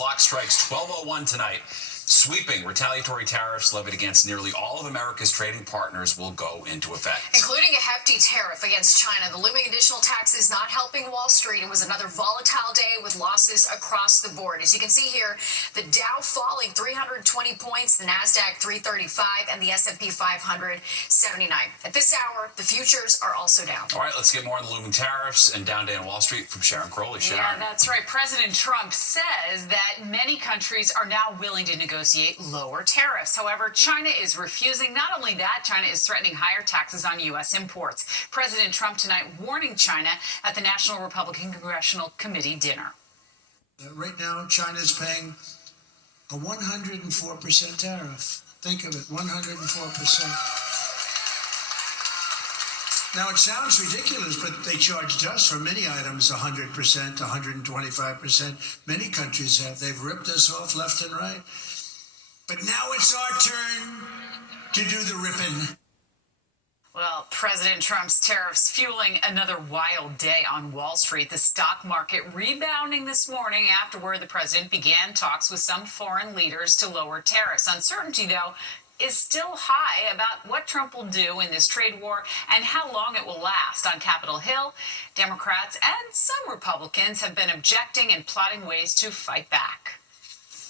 Clock strikes 12:01 tonight. Sweeping retaliatory tariffs levied against nearly all of America's trading partners will go into effect. Including a hefty tariff against China. The looming additional tax is not helping Wall Street. It was another volatile day with losses across the board. As you can see here, the Dow falling 320 points, the NASDAQ 335, and the S&P 500 79. At this hour, the futures are also down. All right, let's get more on the looming tariffs and down day on Wall Street from Sharon Crowley. Sharon. Yeah, that's right. President Trump says that many countries are now willing to negotiate lower tariffs. However, China is refusing. Not only that, China is threatening higher taxes on U.S. imports. President Trump tonight warning China at the National Republican Congressional Committee dinner. Right now, China is paying a 104% tariff. Think of it, 104%. Now, it sounds ridiculous, but they charged us for many items 100%, 125%. Many countries have. They've ripped us off left and right. But now it's our turn to do the ripping. Well, President Trump's tariffs fueling another wild day on Wall Street. The stock market rebounding this morning after the president began talks with some foreign leaders to lower tariffs. Uncertainty, though, is still high about what Trump will do in this trade war and how long it will last. On Capitol Hill, Democrats and some Republicans have been objecting and plotting ways to fight back.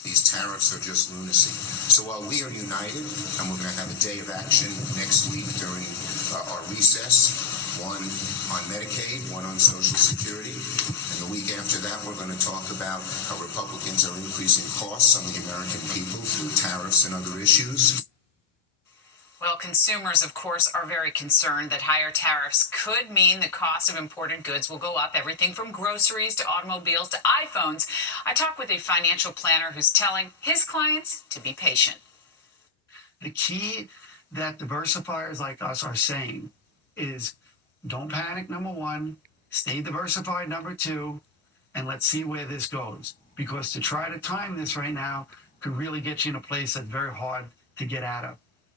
These tariffs are just lunacy. So while we are united, and we're going to have a day of action next week during our recess, one on Medicaid, one on Social Security, and the week after that we're going to talk about how Republicans are increasing costs on the American people through tariffs and other issues. Well, consumers, of course, are very concerned that higher tariffs could mean the cost of imported goods will go up, everything from groceries to automobiles to iPhones. I talked with a financial planner who's telling his clients to be patient. The key that diversifiers like us are saying is don't panic, number one, stay diversified, number two, and let's see where this goes. Because to try to time this right now could really get you in a place that's very hard to get out of.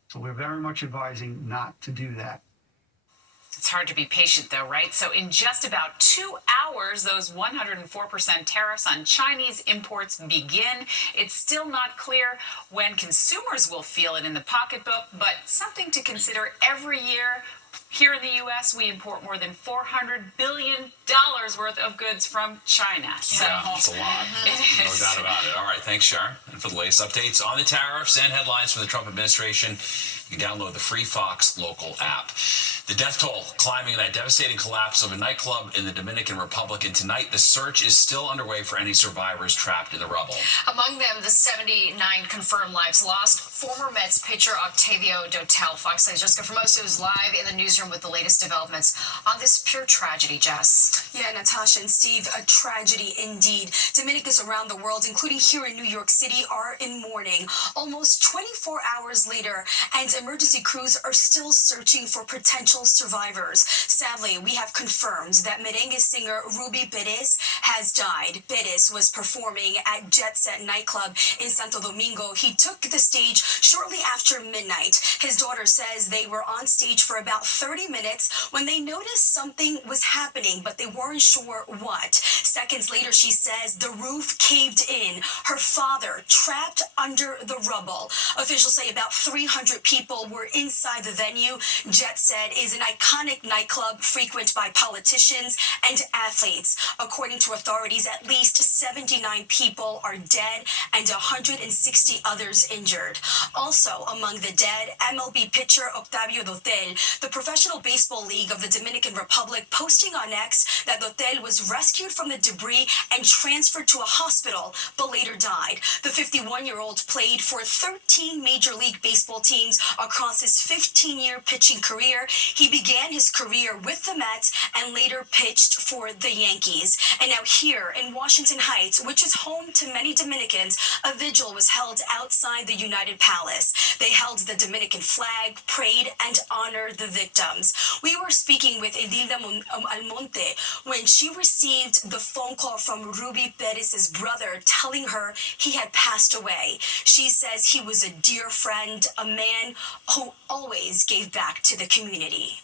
So we're very much advising not to do that. It's hard to be patient, though, right? So in just about 2 hours, those 104% tariffs on Chinese imports begin. It's still not clear when consumers will feel it in the pocketbook, but something to consider every year. Here in the U.S., we import more than $400 billion worth of goods from China. So, yeah, that's a lot. No doubt about it. All right, thanks, Sharon. And for the latest updates on the tariffs and headlines from the Trump administration, you can download the free Fox Local app. The death toll climbing in that devastating collapse of a nightclub in the Dominican Republic. And tonight, the search is still underway for any survivors trapped in the rubble. Among them, the 79 confirmed lives lost. Former Mets pitcher Octavio Dotel. Fox 6's Jessica Formoso is live in the newsroom with the latest developments on this pure tragedy, Jess. Yeah, Natasha and Steve, a tragedy indeed. Dominicans around the world, including here in New York City, are in mourning. Almost 24 hours later, and emergency crews are still searching for potential survivors. Sadly, we have confirmed that merengue singer Ruby Perez has died. Perez was performing at Jet Set nightclub in Santo Domingo. He took the stage shortly after midnight. His daughter says they were on stage for about 30 minutes when they noticed something was happening, but they weren't sure what. Seconds later, she says the roof caved in. Her father trapped under the rubble. Officials say about 300 people were inside the venue. Jet Set is an iconic nightclub frequented by politicians and athletes. According to authorities, at least 79 people are dead and 160 others injured. Also among the dead, MLB pitcher Octavio Dotel. The Professional Baseball League of the Dominican Republic posting on X that Dotel was rescued from the debris and transferred to a hospital, but later died. The 51-year-old played for 13 Major League Baseball teams across his 15-year pitching career. He began his career with the Mets and later pitched for the Yankees. And now here in Washington Heights, which is home to many Dominicans, a vigil was held outside the United Palace. They held the Dominican flag, prayed, and honored the victims. We were speaking with Edilda Almonte when she received the phone call from Ruby Perez's brother telling her he had passed away. She says he was a dear friend, a man who always gave back to the community.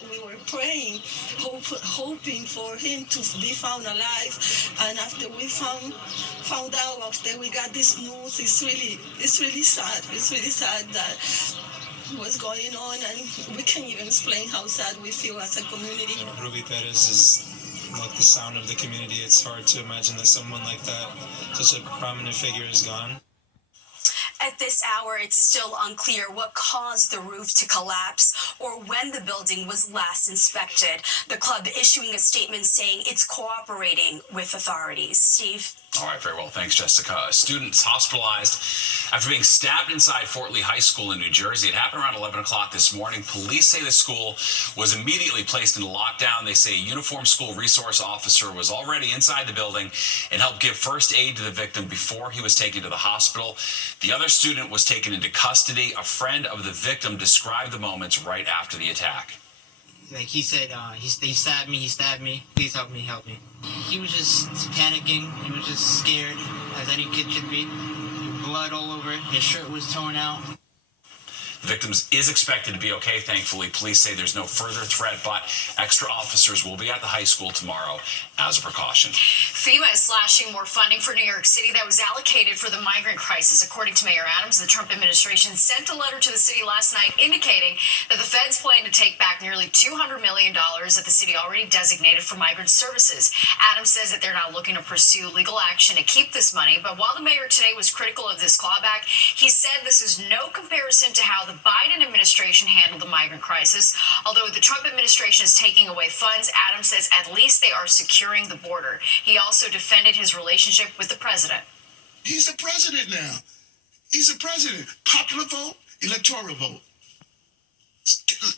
We were praying, hoping for him to be found alive. And after we found out that we got this news, it's really sad. It's really sad that what's going on, and we can't even explain how sad we feel as a community. Ruby Perez is like the sound of the community. It's hard to imagine that someone like that, such a prominent figure, is gone. At this hour, it's still unclear what caused the roof to collapse or when the building was last inspected. The club issuing a statement saying it's cooperating with authorities. Steve? All right, very well. Thanks, Jessica. A student's hospitalized after being stabbed inside Fort Lee High School in New Jersey. It happened around 11 o'clock this morning. Police say the school was immediately placed into lockdown. They say a uniformed school resource officer was already inside the building and helped give first aid to the victim before he was taken to the hospital. The other student was taken into custody. A friend of the victim described the moments right after the attack. Like he said, he stabbed me, please help me. He was just panicking, he was just scared, as any kid should be. Blood all over, his shirt was torn out. The victim is expected to be okay, thankfully. Police say there's no further threat, but extra officers will be at the high school tomorrow as a precaution. FEMA is slashing more funding for New York City that was allocated for the migrant crisis. According to Mayor Adams, the Trump administration sent a letter to the city last night indicating that the feds plan to take back nearly $200 million that the city already designated for migrant services. Adams says that they're now looking to pursue legal action to keep this money, but while the mayor today was critical of this clawback, he said this is no comparison to how the Biden administration handled the migrant crisis. Although the Trump administration is taking away funds, Adams says at least they are securing the border. He also defended his relationship with the president. He's the president now. He's the president. Popular vote, electoral vote.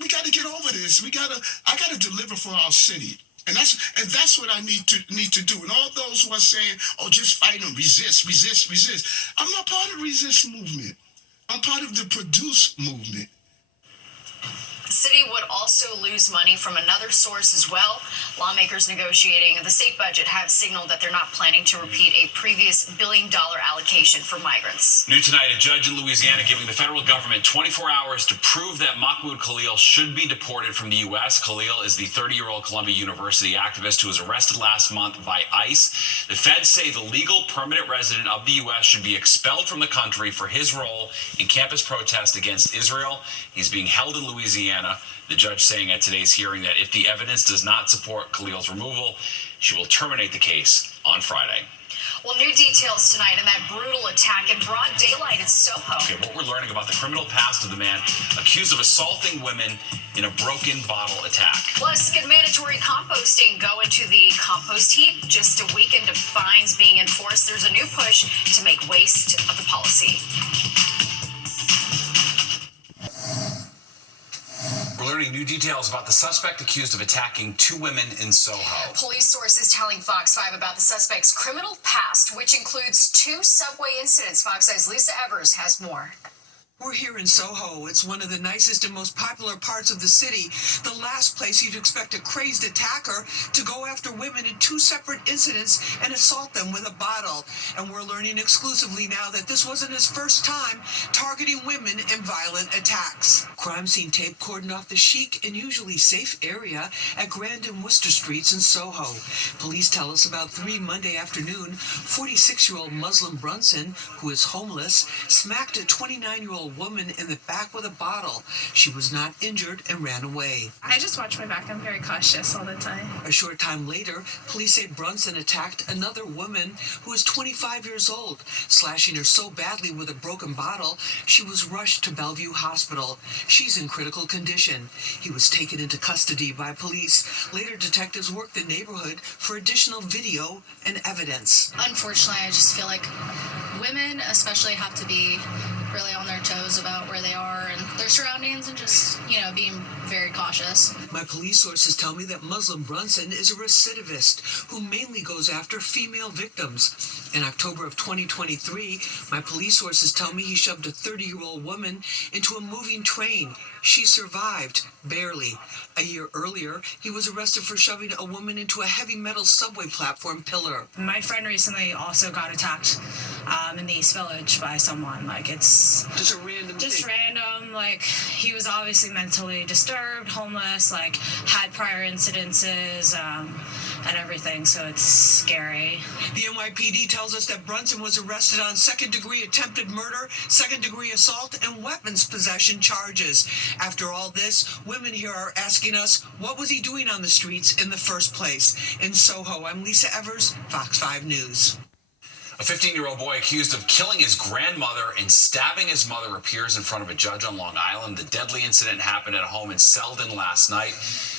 We got to get over this. I got to deliver for our city. And that's what I need to do. And all those who are saying, oh, just fight and resist. I'm not part of the resist movement. I'm part of the produce movement. The city would also lose money from another source as well. Lawmakers negotiating the state budget have signaled that they're not planning to repeat a previous $1 billion allocation for migrants. New tonight, a judge in Louisiana giving the federal government 24 hours to prove that Mahmoud Khalil should be deported from the U.S. Khalil is the 30-year-old Columbia University activist who was arrested last month by ICE. The feds say the legal permanent resident of the U.S. should be expelled from the country for his role in campus protest against Israel. He's being held in Louisiana. The judge saying at today's hearing that if the evidence does not support Khalil's removal, she will terminate the case on Friday. Well, new details tonight in that brutal attack in broad daylight in Soho. Okay, what we're learning about the criminal past of the man accused of assaulting women in a broken bottle attack. Plus, can mandatory composting go into the compost heap? Just a week into fines being enforced, there's a new push to make waste of the policy. We're learning new details about the suspect accused of attacking two women in Soho. Police sources telling Fox 5 about the suspect's criminal past, which includes 2 subway incidents. Fox 5's Lisa Evers has more. We're here in Soho. It's one of the nicest and most popular parts of the city. The last place you'd expect a crazed attacker to go after women in 2 separate incidents and assault them with a bottle. And we're learning exclusively now that this wasn't his first time targeting women in violent attacks. Crime scene tape cordoned off the chic and usually safe area at Grand and Worcester Streets in Soho. Police tell us about 3 Monday afternoon, 46-year-old Muslim Brunson, who is homeless, smacked a 29-year-old woman in the back with a bottle. She was not injured and ran away. I just watch my back. I'm very cautious all the time. A short time later, police say Brunson attacked another woman who was 25 years old, slashing her so badly with a broken bottle, she was rushed to Bellevue Hospital. She's in critical condition. He was taken into custody by police. Later, detectives worked the neighborhood for additional video and evidence. Unfortunately, I just feel like women especially have to be really on their toes about where they are and their surroundings and just, being very cautious. My police sources tell me that Muslim Brunson is a recidivist who mainly goes after female victims. In October of 2023, my police sources tell me he shoved a 30-year-old woman into a moving train. She survived, barely. A year earlier, he was arrested for shoving a woman into a heavy metal subway platform pillar. My friend recently also got attacked in the East Village by someone. Like, it's just a random just thing. random. like he was obviously mentally disturbed, homeless, like had prior incidences, and everything, so it's scary. The NYPD tells us that Brunson was arrested on second-degree attempted murder, second-degree assault, and weapons possession charges. After all this, women here are asking us, what was he doing on the streets in the first place? In Soho, I'm Lisa Evers, Fox 5 News. A 15-year-old boy accused of killing his grandmother and stabbing his mother appears in front of a judge on Long Island. The deadly incident happened at a home in Selden last night.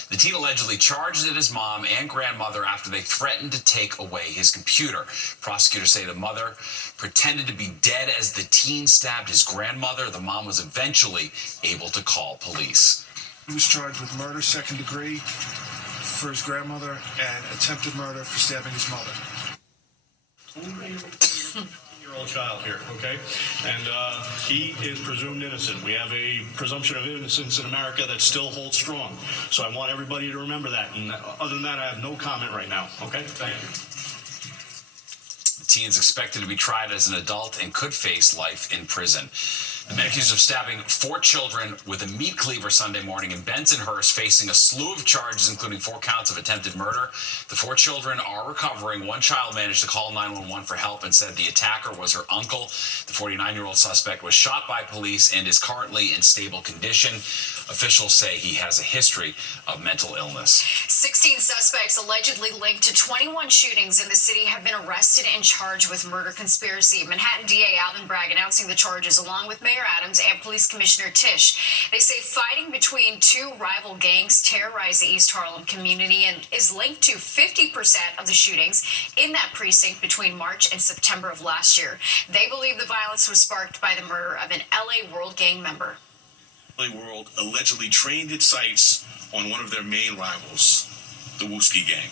The teen allegedly charged at his mom and grandmother after they threatened to take away his computer. Prosecutors say the mother pretended to be dead as the teen stabbed his grandmother. The mom was eventually able to call police. He was charged with murder, second degree, for his grandmother, and attempted murder for stabbing his mother. Year-old child here, okay? And he is presumed innocent. We have a presumption of innocence in America that still holds strong. So I want everybody to remember that. And other than that, I have no comment right now, okay? Thank you. The teen is expected to be tried as an adult and could face life in prison. The man accused of stabbing 4 children with a meat cleaver Sunday morning in Bensonhurst, facing a slew of charges, including 4 counts of attempted murder. The 4 children are recovering. One child managed to call 911 for help and said the attacker was her uncle. The 49-year-old suspect was shot by police and is currently in stable condition. Officials say he has a history of mental illness. 16 suspects allegedly linked to 21 shootings in the city have been arrested and charged with murder conspiracy. Manhattan DA Alvin Bragg announcing the charges along with Mayor Adams and Police Commissioner Tisch. They say fighting between 2 rival gangs terrorized the East Harlem community and is linked to 50% of the shootings in that precinct between March and September of last year. They believe the violence was sparked by the murder of an LA World Gang member. LA World allegedly trained its sights on one of their main rivals, the Wooski Gang.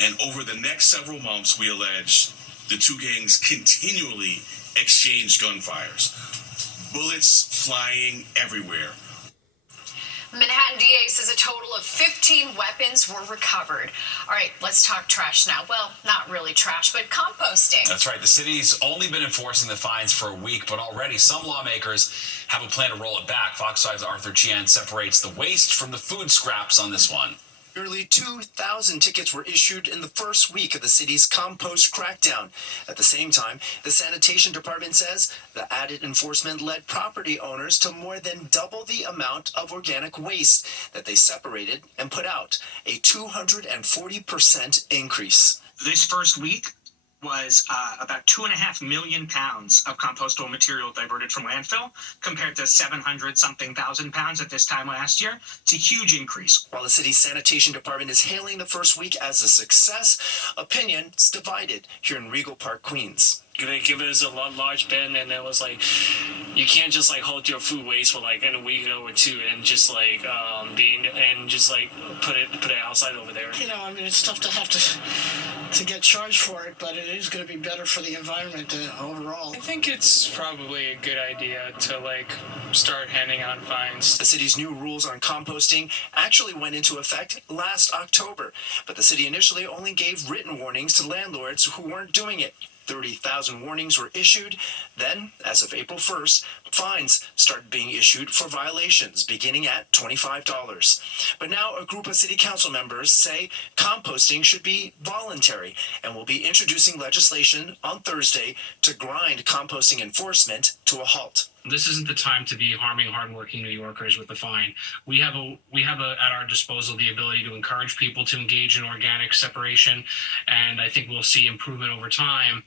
And over the next several months, we allege the 2 gangs continually exchanged gunfires. Bullets flying everywhere. Manhattan DA says a total of 15 weapons were recovered. All right, let's talk trash now. Well, not really trash, but composting. That's right. The city's only been enforcing the fines for a week, but already some lawmakers have a plan to roll it back. Fox 5's Arthur Chian separates the waste from the food scraps on this one. Nearly 2,000 tickets were issued in the first week of the city's compost crackdown. At the same time, the sanitation department says the added enforcement led property owners to more than double the amount of organic waste that they separated and put out, a 240% increase. This first week was about 2.5 million pounds of compostable material diverted from landfill compared to 700-something thousand pounds at this time last year. It's a huge increase. While the city's sanitation department is hailing the first week as a success, opinion's divided here in Regal Park, Queens. They give us a large bin, and it was like, you can't just like hold your food waste for like in a week or 2 and just like put it outside over there. You know, I mean, it's tough to have to get charged for it, but it is going to be better for the environment overall. I think it's probably a good idea to like start handing out fines. The city's new rules on composting actually went into effect last October, but the city initially only gave written warnings to landlords who weren't doing it. 30,000 warnings were issued. Then, as of April 1st, fines started being issued for violations, beginning at $25. But now a group of city council members say composting should be voluntary and will be introducing legislation on Thursday to grind composting enforcement to a halt. This isn't the time to be harming hardworking New Yorkers with the fine. We have at our disposal the ability to encourage people to engage in organic separation, and I think we'll see improvement over time.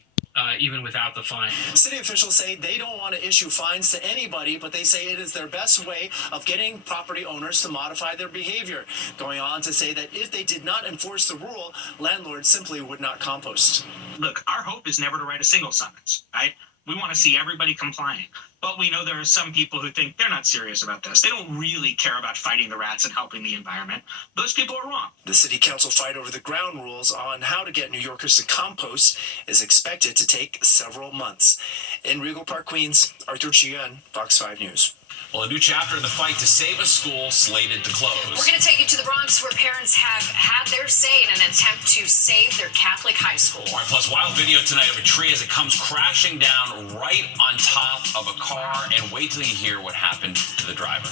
Even without the fine. City officials say they don't want to issue fines to anybody, but they say it is their best way of getting property owners to modify their behavior. Going on to say that if they did not enforce the rule, landlords simply would not compost. Look, our hope is never to write a single summons, right? We want to see everybody complying. But we know there are some people who think they're not serious about this. They don't really care about fighting the rats and helping the environment. Those people are wrong. The city council fight over the ground rules on how to get New Yorkers to compost is expected to take several months. In Regal Park, Queens, Arthur Chian, Fox 5 News. Well, a new chapter in the fight to save a school slated to close. We're going to take you to the Bronx, where parents have had their say in an attempt to save their Catholic high school. All right, plus wild video tonight of a tree as it comes crashing down right on top of a car. And wait till you hear what happened to the driver.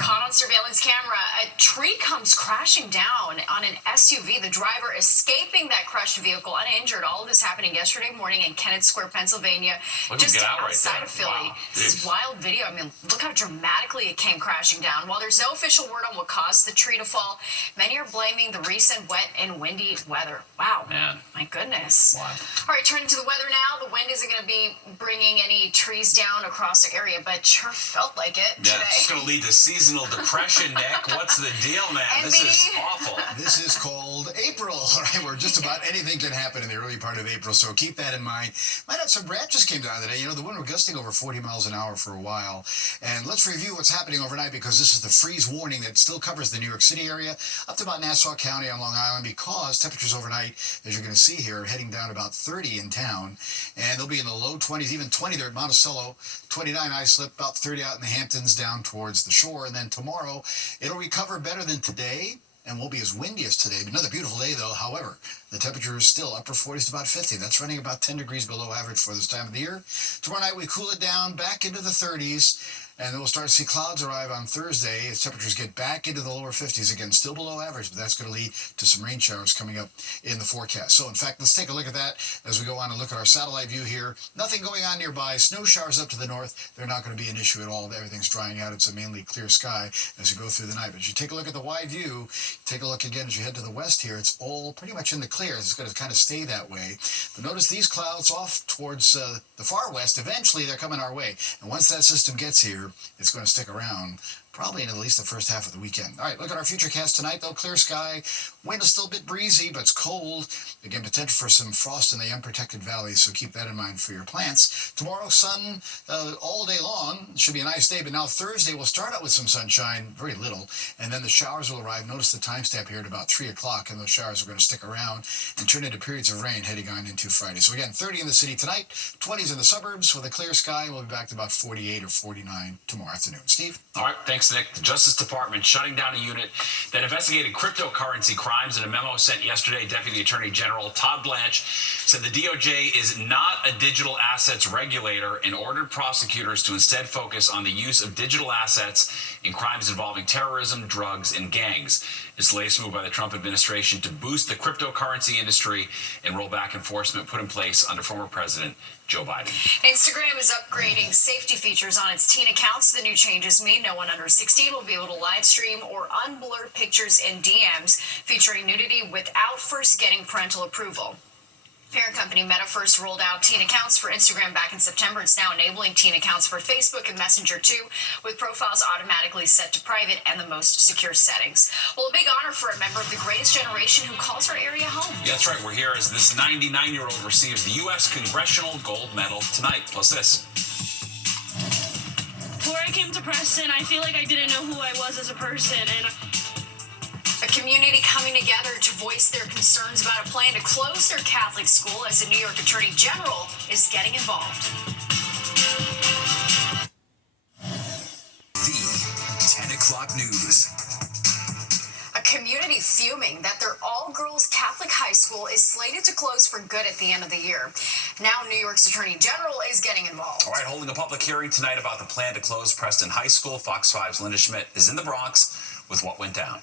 Caught on surveillance camera, a tree comes crashing down on an SUV. The driver escaping that crushed vehicle uninjured. All of this happening yesterday morning in Kennett Square, Pennsylvania, just outside of Philly. Wow. This is wild video. I mean, look how dramatically it came crashing down. While there's no official word on what caused the tree to fall, many are blaming the recent wet and windy weather. Wow. Man. My goodness. Wow. All right, turning to the weather now. The wind isn't going to be bringing any trees down across the area, but sure felt like it Yeah, today. it's going to lead to seasonal depression, Nick. What's the deal, man? This is awful. This is called April, all right, where just about anything can happen in the early part of April, so keep that in mind. Might have some branches came down today. You know, the wind was gusting over 40 miles an hour for a while. And let's review what's happening overnight, because this is the freeze warning that still covers the New York City area up to about Nassau County on Long Island, because temperatures overnight, as you're going to see here, are heading down about 30 in town. And they'll be in the low 20s, even 20 there at Monticello, 29 Islip, about 30 out in the Hamptons down towards the shore. And then tomorrow, it'll recover better than today and won't be as windy as today. Another beautiful day, though. However, the temperature is still upper 40s to about 50. That's running about 10 degrees below average for this time of the year. Tomorrow night, we cool it down back into the 30s. And then we'll start to see clouds arrive on Thursday as temperatures get back into the lower 50s. Again, still below average, but that's going to lead to some rain showers coming up in the forecast. So, in fact, let's take a look at that as we go on and look at our satellite view here. Nothing going on nearby. Snow showers up to the north. They're not going to be an issue at all. Everything's drying out. It's a mainly clear sky as you go through the night. But as you take a look at the wide view, take a look again as you head to the west here. It's all pretty much in the clear. It's going to kind of stay that way. But notice these clouds off towards the far west. Eventually, they're coming our way. And once that system gets here, it's going to stick around probably in at least the first half of the weekend. All right, look at our futurecast tonight, though. Clear sky. Wind is still a bit breezy, but it's cold. Again, potential for some frost in the unprotected valleys, so keep that in mind for your plants. Tomorrow, sun all day long. It should be a nice day, but now Thursday we'll start out with some sunshine, very little, and then the showers will arrive. Notice the timestamp here at about 3 o'clock, and those showers are going to stick around and turn into periods of rain heading on into Friday. So again, 30 in the city tonight, 20s in the suburbs with a clear sky. We'll be back to about 48 or 49 tomorrow afternoon. Steve? All right, thanks, Nick. The Justice Department shutting down a unit that investigated cryptocurrency crimes. In a memo sent yesterday, Deputy Attorney General Todd Blanche said the DOJ is not a digital assets regulator and ordered prosecutors to instead focus on the use of digital assets in crimes involving terrorism, drugs, and gangs. It's the latest move by the Trump administration to boost the cryptocurrency industry and roll back enforcement put in place under former President Joe Biden. Instagram is upgrading safety features on its teen accounts. The new changes mean no one under 16 will be able to live stream or unblur pictures in DMs featuring nudity without first getting parental approval. Parent company Meta first rolled out teen accounts for Instagram back in September. It's now enabling teen accounts for Facebook and Messenger too, with profiles automatically set to private and the most secure settings. Well, a big honor for a member of the greatest generation who calls her area home. Yeah, that's right. We're here as this 99-year-old receives the U.S. Congressional Gold Medal tonight. Plus this. Before I came to Preston, I feel like I didn't know who I was as a person, and a community coming together to voice their concerns about a plan to close their Catholic school as the New York Attorney General is getting involved. The 10 o'clock news. A community fuming that their all-girls Catholic high school is slated to close for good at the end of the year. Now New York's Attorney General is getting involved. All right, holding a public hearing tonight about the plan to close Preston High School. Fox 5's Linda Schmidt is in the Bronx with what went down.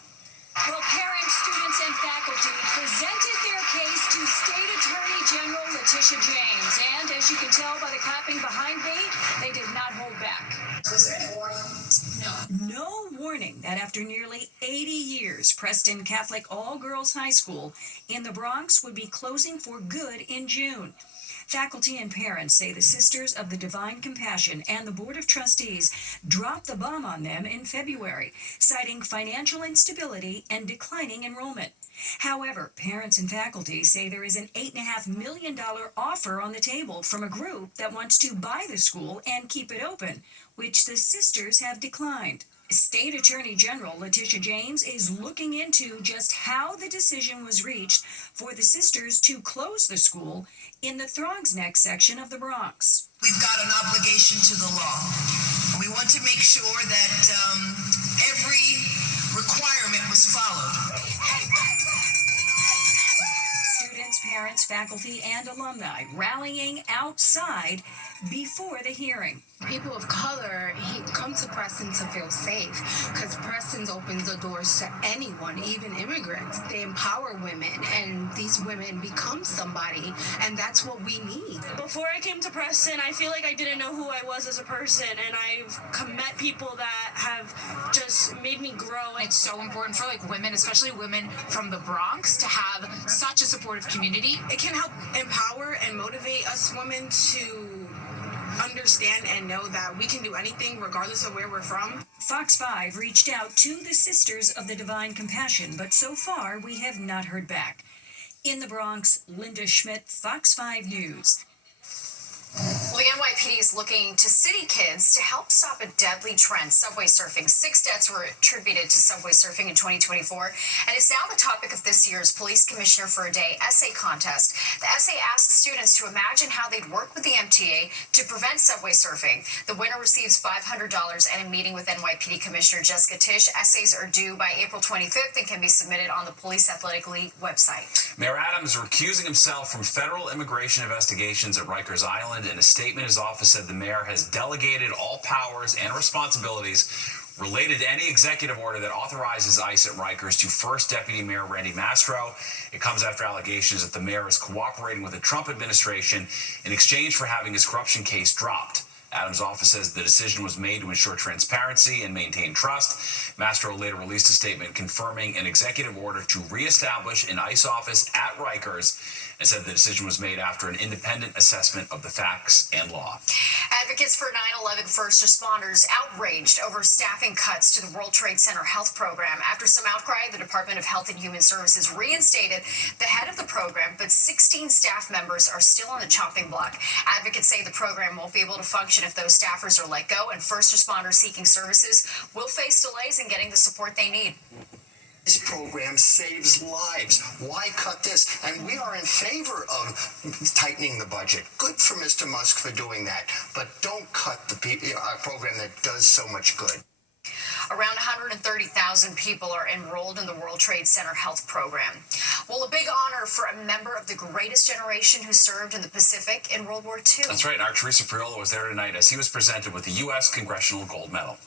Well, parents, students, and faculty presented their case to State Attorney General Letitia James. And as you can tell by the clapping behind me, they did not hold back. Was there any warning? No warning that after nearly 80 years, Preston Catholic All-Girls High School in the Bronx would be closing for good in June. Faculty and parents say the Sisters of the Divine Compassion and the Board of Trustees dropped the bomb on them in February, citing financial instability and declining enrollment. However, parents and faculty say there is an $8.5 million offer on the table from a group that wants to buy the school and keep it open, which the sisters have declined. State Attorney General Letitia James is looking into just how the decision was reached for the sisters to close the school in the Throgs Neck section of the Bronx. We've got an obligation to the law. We want to make sure that every requirement was followed. Students, parents, faculty, and alumni rallying outside before the hearing. People of color come to Preston to feel safe because Preston opens the doors to anyone, even immigrants. They empower women, and these women become somebody, and that's what we need. Before I came to Preston, I feel like I didn't know who I was as a person, and I've met people that have just made me grow. It's so important for like women, especially women from the Bronx, to have such a supportive community. It can help empower and motivate us women to understand and know that we can do anything regardless of where we're from. Fox 5 reached out to the Sisters of the Divine Compassion, but so far we have not heard back. In the Bronx, Linda Schmidt, Fox 5 News. Well, the NYPD is looking to city kids to help stop a deadly trend, subway surfing. 6 deaths were attributed to subway surfing in 2024, and it's now the topic of this year's Police Commissioner for a Day essay contest. The essay asks students to imagine how they'd work with the MTA to prevent subway surfing. The winner receives $500 and a meeting with NYPD Commissioner Jessica Tisch. Essays are due by April 25th and can be submitted on the Police Athletic League website. Mayor Adams recusing himself from federal immigration investigations at Rikers Island. In a statement, his office said the mayor has delegated all powers and responsibilities related to any executive order that authorizes ICE at Rikers to First Deputy Mayor Randy Mastro. It comes after allegations that the mayor is cooperating with the Trump administration in exchange for having his corruption case dropped. Adams' office says the decision was made to ensure transparency and maintain trust. Mastro later released a statement confirming an executive order to reestablish an ICE office at Rikers and said the decision was made after an independent assessment of the facts and law. Advocates for 9/11 first responders outraged over staffing cuts to the World Trade Center health program. After some outcry, the Department of Health and Human Services reinstated the head of the program, but 16 staff members are still on the chopping block. Advocates say the program won't be able to function if those staffers are let go, and first responders seeking services will face delays in getting the support they need. This program saves lives. Why cut this? And we are in favor of tightening the budget. Good for Mr. Musk for doing that. But don't cut the program that does so much good. Around 130,000 people are enrolled in the World Trade Center health program. Well, a big honor for a member of the greatest generation who served in the Pacific in World War II. That's right. Our Teresa Priola was there tonight as he was presented with the U.S. Congressional Gold Medal.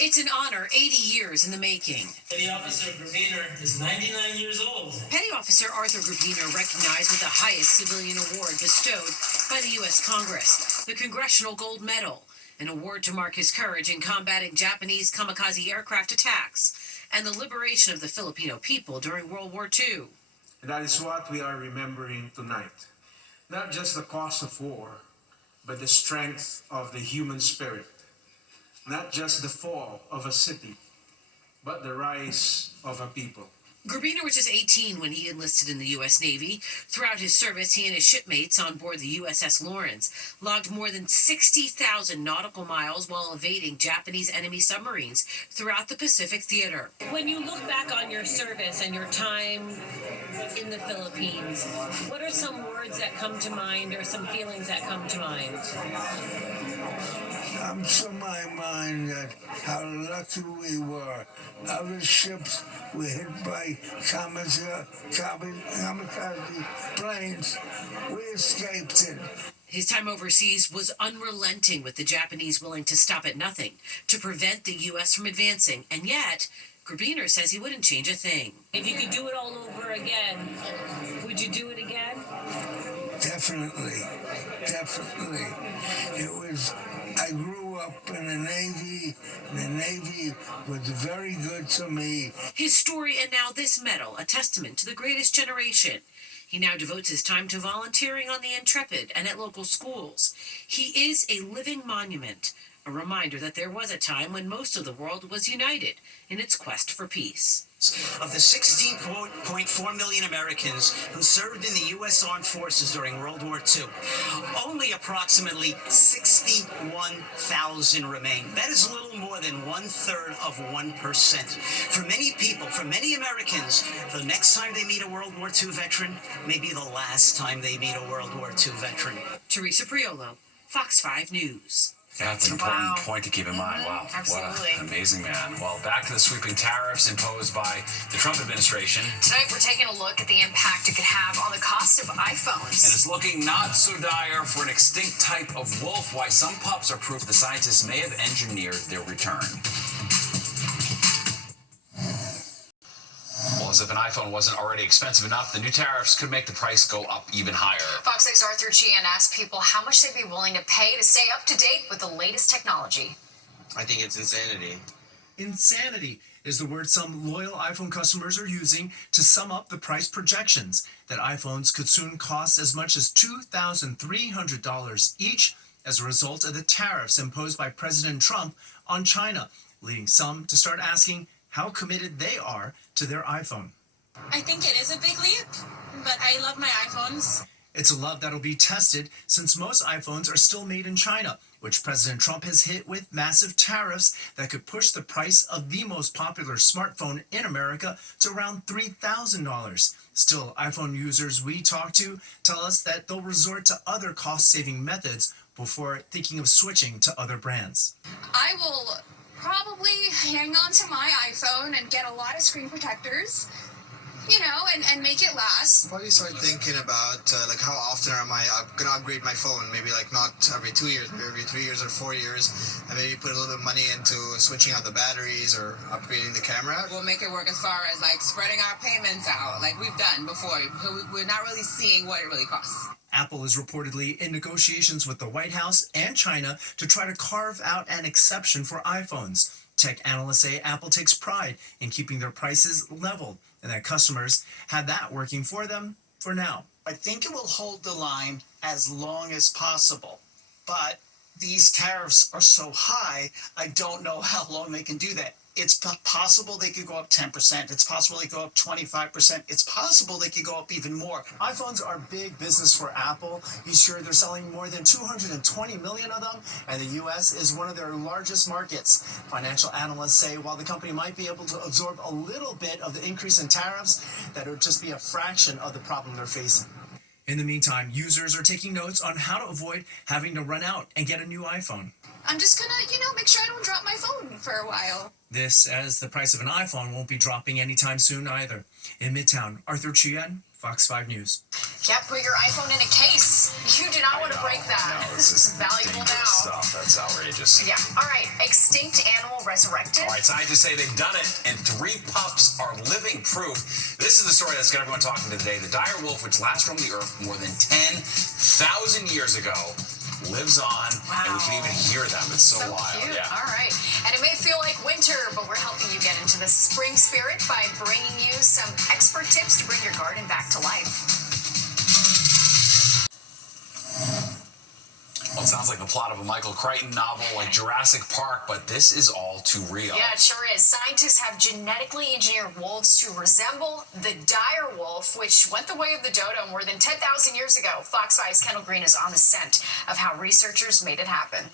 It's an honor 80 years in the making. Petty Officer Grubiner is 99 years old. Petty Officer Arthur Grubiner recognized with the highest civilian award bestowed by the U.S. Congress, the Congressional Gold Medal, an award to mark his courage in combating Japanese kamikaze aircraft attacks and the liberation of the Filipino people during World War II. And that is what we are remembering tonight. Not just the cost of war, but the strength of the human spirit. Not just the fall of a city, but the rise of a people. Grubiner was just 18 when he enlisted in the U.S. Navy. Throughout his service, he and his shipmates on board the USS Lawrence logged more than 60,000 nautical miles while evading Japanese enemy submarines throughout the Pacific Theater. When you look back on your service and your time in the Philippines, what are some words that come to mind or some feelings that come to mind? Comes to my mind that how lucky we were. Other ships were hit by kamikaze planes. We escaped it. His time overseas was unrelenting, with the Japanese willing to stop at nothing to prevent the U.S. from advancing. And yet, Grubiner says he wouldn't change a thing. If you could do it all over again, would you do it again? Definitely. I grew up in the Navy, and the Navy was very good to me. His story and now this medal, a testament to the greatest generation. He now devotes his time to volunteering on the Intrepid and at local schools. He is a living monument, a reminder that there was a time when most of the world was united in its quest for peace. Of the 16.4 million Americans who served in the U.S. Armed Forces during World War II, only approximately 61,000 remain. That is a little more than 1/3 of 1%. For many people, for many Americans, the next time they meet a World War II veteran may be the last time they meet a World War II veteran. Teresa Priolo, Fox 5 News. That's an important point to keep in mind. Wow. Absolutely. What an amazing man. Well, back to the sweeping tariffs imposed by the Trump administration. Tonight, we're taking a look at the impact it could have on the cost of iPhones. And it's looking not so dire for an extinct type of wolf. Why some pups are proof the scientists may have engineered their return. Well, as if an iPhone wasn't already expensive enough, the new tariffs could make the price go up even higher. Fox 6's Arthur Sheehan asked people how much they'd be willing to pay to stay up to date with the latest technology. I think it's insanity. Insanity is the word some loyal iPhone customers are using to sum up the price projections that iPhones could soon cost as much as $2,300 each as a result of the tariffs imposed by President Trump on China, leading some to start asking how committed they are to their iPhone. I think it is a big leap, but I love my iPhones. It's a love that'll be tested since most iPhones are still made in China, which President Trump has hit with massive tariffs that could push the price of the most popular smartphone in America to around $3,000. Still, iPhone users we talk to tell us that they'll resort to other cost-saving methods before thinking of switching to other brands. I will probably hang on to my iPhone and get a lot of screen protectors, you know, and make it last. Probably start thinking about like how often am I going to upgrade my phone? Maybe like not every 2 years, maybe every 3 years or 4 years, and maybe put a little bit of money into switching out the batteries or upgrading the camera. We'll make it work as far as like spreading our payments out like we've done before. We're not really seeing what it really costs. Apple is reportedly in negotiations with the White House and China to try to carve out an exception for iPhones. Tech analysts say Apple takes pride in keeping their prices leveled and that customers have that working for them for now. I think it will hold the line as long as possible, but these tariffs are so high, I don't know how long they can do that. It's possible they could go up 10%. It's possible they go up 25%. It's possible they could go up even more. iPhones are big business for Apple. He's sure they're selling more than 220 million of them, and the U.S. is one of their largest markets. Financial analysts say while the company might be able to absorb a little bit of the increase in tariffs, that it would just be a fraction of the problem they're facing. In the meantime, users are taking notes on how to avoid having to run out and get a new iPhone. I'm just gonna, make sure I don't drop my phone for a while. This, as the price of an iPhone won't be dropping anytime soon either. In Midtown, Arthur Sheehan, Fox 5 News. Yeah, put your iPhone in a case. You do not want to break that. No, this is valuable now. Stuff. That's outrageous. Yeah. All right. Extinct animal resurrected. All right, scientists say they've done it, and 3 pups are living proof. This is the story that's got everyone talking today. The dire wolf, which last roamed the earth more than 10,000 years ago, lives on, and we can even hear them. It's so wild. Cute. Yeah. All right. And it may feel like winter, but we're helping you get into the spring spirit by bringing you some expert tips to bring your garden back to life. Well, it sounds like the plot of a Michael Crichton novel like Jurassic Park, but this is all too real. Yeah, it sure is. Scientists have genetically engineered wolves to resemble the dire wolf, which went the way of the dodo more than 10,000 years ago. Fox 5's Kendall Green is on the scent of how researchers made it happen.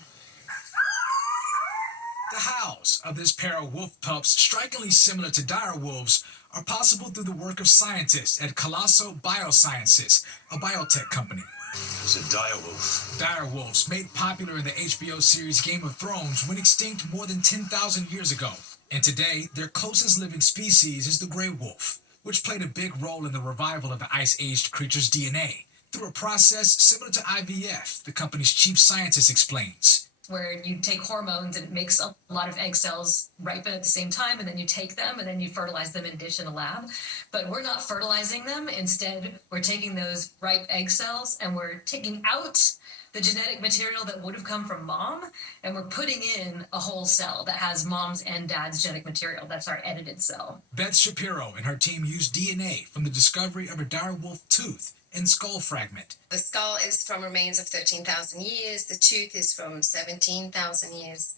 The howls of this pair of wolf pups, strikingly similar to dire wolves, are possible through the work of scientists at Colosso Biosciences, a biotech company. It's a dire wolf. Dire wolves, made popular in the HBO series Game of Thrones, went extinct more than 10,000 years ago. And today, their closest living species is the gray wolf, which played a big role in the revival of the ice-aged creature's DNA through a process similar to IVF, the company's chief scientist explains. Where you take hormones and it makes a lot of egg cells ripen at the same time, and then you take them and then you fertilize them in a dish in a lab. But we're not fertilizing them. Instead, we're taking those ripe egg cells and we're taking out the genetic material that would have come from mom, and we're putting in a whole cell that has mom's and dad's genetic material. That's our edited cell. Beth Shapiro and her team used DNA from the discovery of a dire wolf tooth and skull fragment. The skull is from remains of 13,000 years. The tooth is from 17,000 years.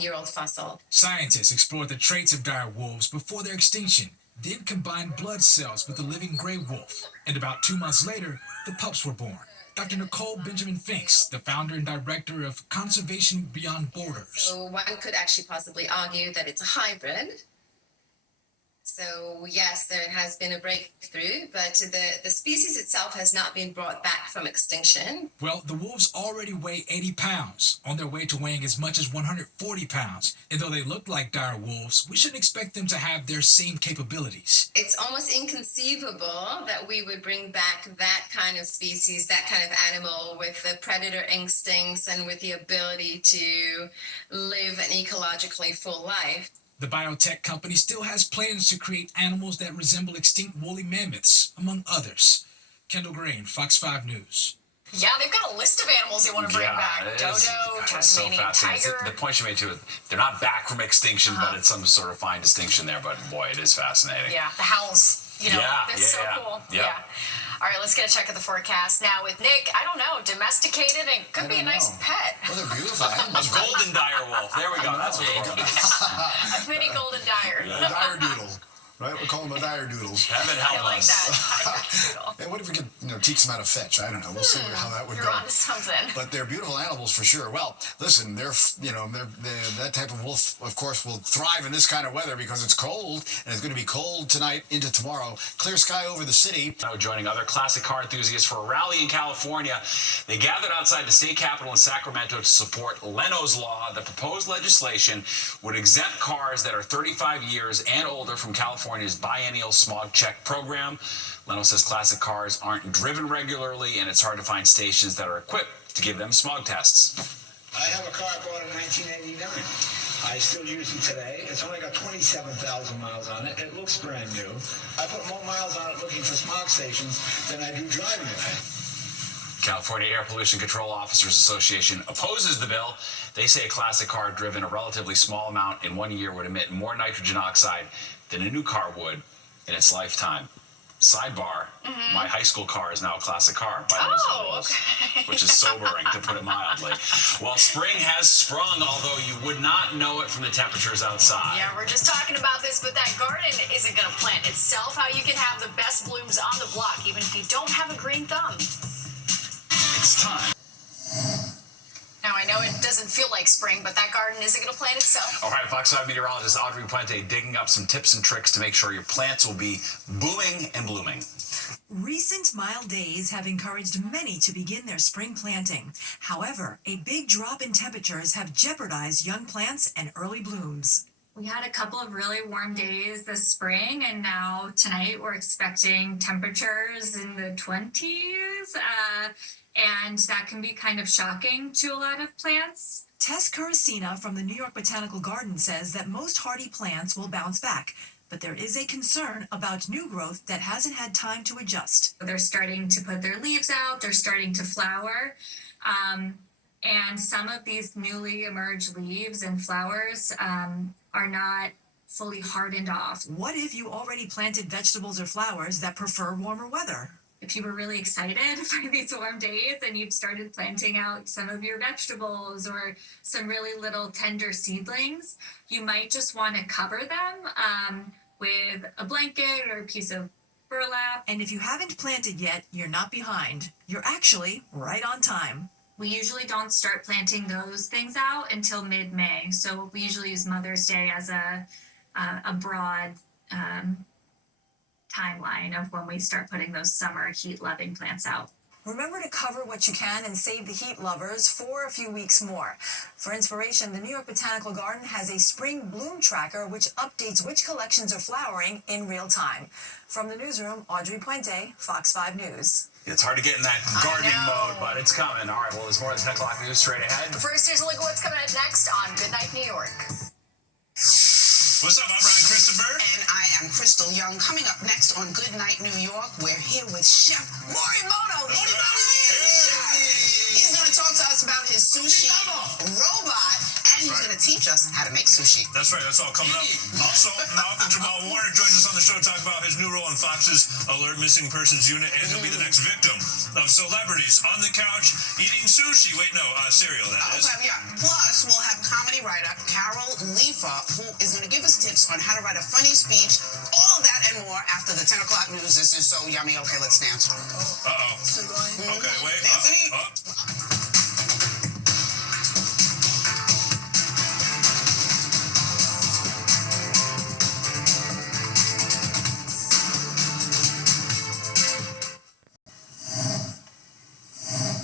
year-old fossil. Scientists explored the traits of dire wolves before their extinction, then combined blood cells with the living gray wolf. And about 2 months later, the pups were born. Dr. Nicole Benjamin Finks, the founder and director of Conservation Beyond Borders. So one could actually possibly argue that it's a hybrid. So yes, there has been a breakthrough, but the species itself has not been brought back from extinction. Well, the wolves already weigh 80 pounds, on their way to weighing as much as 140 pounds. And though they look like dire wolves, we shouldn't expect them to have their same capabilities. It's almost inconceivable that we would bring back that kind of species, that kind of animal with the predator instincts and with the ability to live an ecologically full life. The biotech company still has plans to create animals that resemble extinct woolly mammoths, among others. Kendall Green, Fox 5 News. Yeah, they've got a list of animals they want to bring back. Dodo, Tasmanian tiger. The point you made too, they're not back from extinction, but it's some sort of fine distinction there. But boy, it is fascinating. Yeah, the howls. That's so cool. Yeah. All right, let's get a check of the forecast now with Nick. I don't know, domesticated and could be a nice pet. Well, they're beautiful animals. A golden dire wolf. There we go. That's what we're going A mini golden dire. A dire doodle. Right? We call them a dire doodles. Heaven help I like us. that. And what if we could teach them how to fetch? I don't know. We'll see how that would You're go. onto something. But they're beautiful animals for sure. Well, listen, they're that type of wolf, of course, will thrive in this kind of weather because it's cold, and it's going to be cold tonight into tomorrow. Clear sky over the city. Now joining other classic car enthusiasts for a rally in California. They gathered outside the state capitol in Sacramento to support Leno's Law. The proposed legislation would exempt cars that are 35 years and older from California's biennial smog check program. Leno says classic cars aren't driven regularly, and it's hard to find stations that are equipped to give them smog tests. I have a car I bought in 1989. I still use it today. It's only got 27,000 miles on it. It looks brand new. I put more miles on it looking for smog stations than I do driving it. California Air Pollution Control Officers Association opposes the bill. They say a classic car driven a relatively small amount in 1 year would emit more nitrogen oxide than a new car would in its lifetime. Sidebar, my high school car is now a classic car by most rules, which is sobering, to put it mildly. Well, spring has sprung, although you would not know it from the temperatures outside. Yeah, we're just talking about this, but that garden isn't going to plant itself. How you can have the best blooms on the block, even if you don't have a green thumb. It's time. Now, I know it doesn't feel like spring, but that garden isn't going to plant itself. All right, Fox 5 meteorologist Audrey Puente digging up some tips and tricks to make sure your plants will be booming and blooming. Recent mild days have encouraged many to begin their spring planting. However, a big drop in temperatures have jeopardized young plants and early blooms. We had a couple of really warm days this spring, and now tonight we're expecting temperatures in the 20s. And that can be kind of shocking to a lot of plants. Tess Kurasina from the New York Botanical Garden says that most hardy plants will bounce back, but there is a concern about new growth that hasn't had time to adjust. They're starting to put their leaves out, they're starting to flower, and some of these newly emerged leaves and flowers are not fully hardened off. What if you already planted vegetables or flowers that prefer warmer weather? If you were really excited for these warm days and you'd started planting out some of your vegetables or some really little tender seedlings, you might just want to cover them with a blanket or a piece of burlap. And if you haven't planted yet, you're not behind. You're actually right on time. We usually don't start planting those things out until mid-May. So we usually use Mother's Day as a broad timeline of when we start putting those summer heat-loving plants out. Remember to cover what you can and save the heat lovers for a few weeks more. For inspiration, the New York Botanical Garden has a spring bloom tracker which updates which collections are flowering in real time. From the newsroom, Audrey Puente, Fox 5 News. It's hard to get in that gardening mode, but it's coming. All right, well, there's more of the 10 o'clock news straight ahead. First, here's a look at what's coming up next on Goodnight New York. What's up? I'm Ryan Christopher. And I am Crystal Young. Coming up next on Good Night New York, we're here with Chef Morimoto. He's going to talk to us about his sushi robot And he's going to teach us how to make sushi. That's right. That's all coming up. Also, Malcolm Jamal Warner joins us on the show to talk about his new role in Fox's Alert Missing Persons Unit, and he'll be the next victim of celebrities on the couch eating sushi. Wait, no, cereal, that is. Okay, yeah. Plus, we'll have comedy writer Carol Leifa, who is going to give us tips on how to write a funny speech. All of that and more after the 10 o'clock news. This is so yummy. Okay, let's dance. Uh-oh. Okay, wait. Anthony.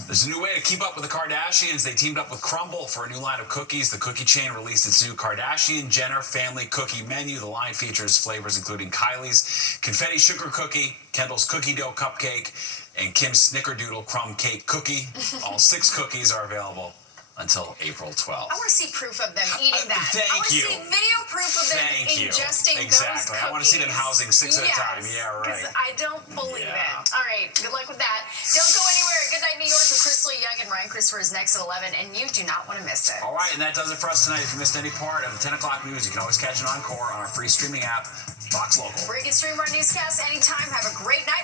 There's a new way to keep up with the Kardashians. They teamed up with Crumbl for a new line of cookies. The cookie chain released its new Kardashian-Jenner family cookie menu. The line features flavors including Kylie's confetti sugar cookie, Kendall's cookie dough cupcake, and Kim's snickerdoodle crumb cake cookie. All 6 cookies are available until April 12th. I want to see proof of them eating that. Thank I want to you. see video proof of them ingesting those Exactly. cookies. I want to see them housing 6 at a time. Yeah, right. Because I don't believe it. All right. Good luck with that. Don't go anywhere. Good Night New York with Crystal Young and Ryan Christopher is next at 11, and you do not want to miss it. All right, and that does it for us tonight. If you missed any part of the 10 o'clock news, you can always catch an encore on our free streaming app, Fox Local. Where you can stream our newscasts anytime. Have a great night.